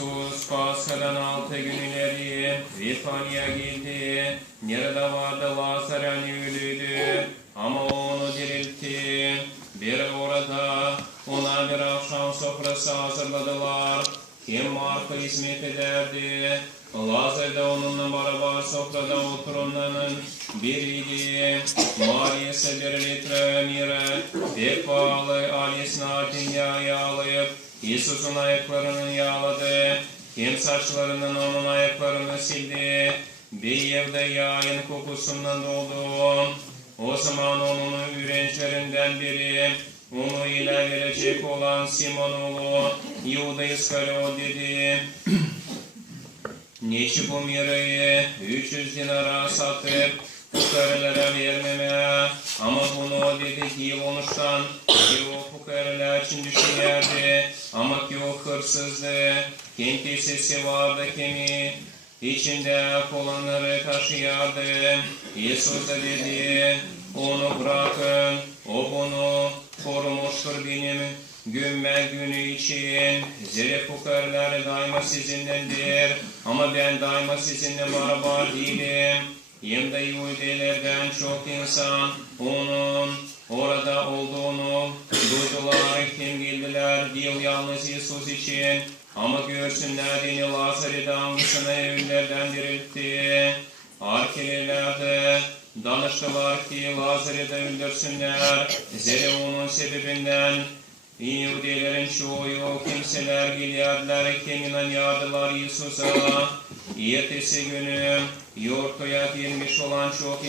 Isus Paska'dan 6 gün ileri Vifanya'ya geldi. Nerede vardı Lazar'ın ölüydü ama onu diriltti. Bir orada ona bir akşam sofrası hazırladılar. Kim Marka hizmet ederdi. Lazar da onunla beraber sofrada oturanların biriydi. Maria ise 1 litre mire pek pahalı alisnatin yağı yağlayıp Yesus'un ayaklarını yağladı. Kim saçlarının onun ayaklarını sildi. Bir evde yağın kokusundan doldu. O zaman onun öğrencilerinden biri onu ile verecek olan Simonoğlu Yuda İskariot dedi. Niçin bu mirayı 300 dinara satıp fukarelere vermeme? Ama bunu dedi değil olmuştan ki o fukareler için düşünerdi. Ama ki o hırsızdı. Kim kisesi vardı kimi içinde olanları taşıyardı. Yesus da dedi onu bırakın. O bunu korumuştur benim gümme günü için. Zira fukarlar daima sizinlendir. Ama ben daima sizinle beraber değilim. Hem de Yahudilerden çok insan onun orada olduğunu duydular. Kim geldiler değil yalnız Yesus için. Ama görsünler diye Lazar'ı da hangisine evlerden diriltti. Arkeliler de danıştılar ki Lazar'ı da öldürsünler. Zira onun sebebinden Yahudilerin çoğu kimseler gelirler, kendine yardılar Yesus'a. Ertesi günü yortuya girmiş olan çok